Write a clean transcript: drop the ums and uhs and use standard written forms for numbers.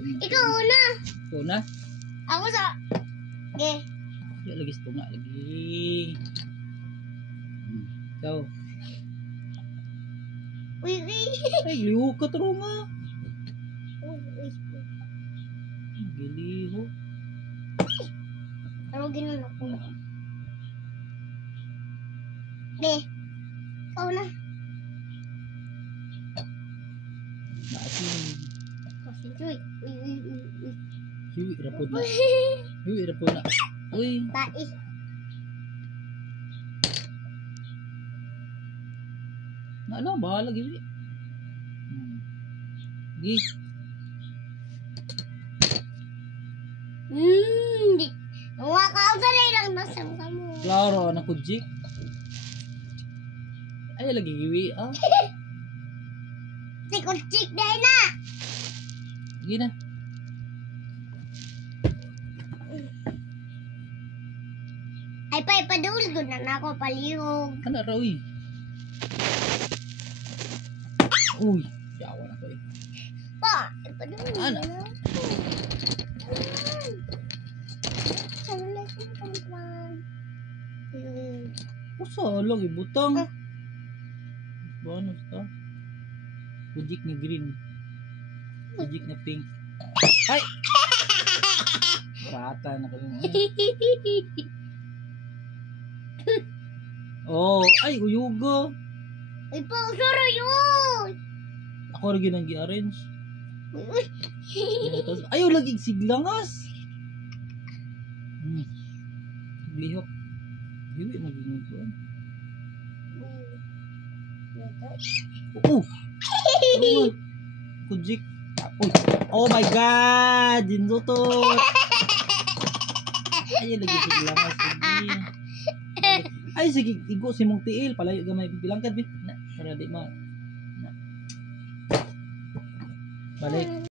Ikaw una. Ikaw na? Ako sa... Okay. Ya, lagi ito nga. Lagi. Ikaw. Uy, uy. Ay, liho ka taro nga. Uy, uy. Giliho. Pero gano'n ako. Okay. Ikaw na. Naasin. Concentrate. Uy, uy, uy, uy. Hiwi, rapod na. Hiwi, rapod na. Uy. Tai. Naala, bahala, hiwi. Gi. Di. Nakakao ka na ilang nasam ka mo. Klaro, anak ko, Jik. Ay, lagi hiwi, ah. Si Kuchik na na. Sige na. Ay, pa, ipadulog na ako palihog. Ano raw, uy. Uy, yawa na ko, eh. Pa, ipadulog na. Ano? Usa lang, ibutang. Bonus to. Bujik na green. Bujik na pink. Ay! Rata na kami mo. Oh, ay, uyugo. Ay, pa, saro yun. Ako rin ginang gi-arrange. Uy, uy. Ayaw lagi siglangas. Lihok. Hiwi magiging ko. Kujik. Uy. Oh my god! Dinutot! Ay, lagi siglangas. Sige. Ay, sige. Igo si mong tiil. Palayo gamay. Bilangkad, Para di ma... Balik.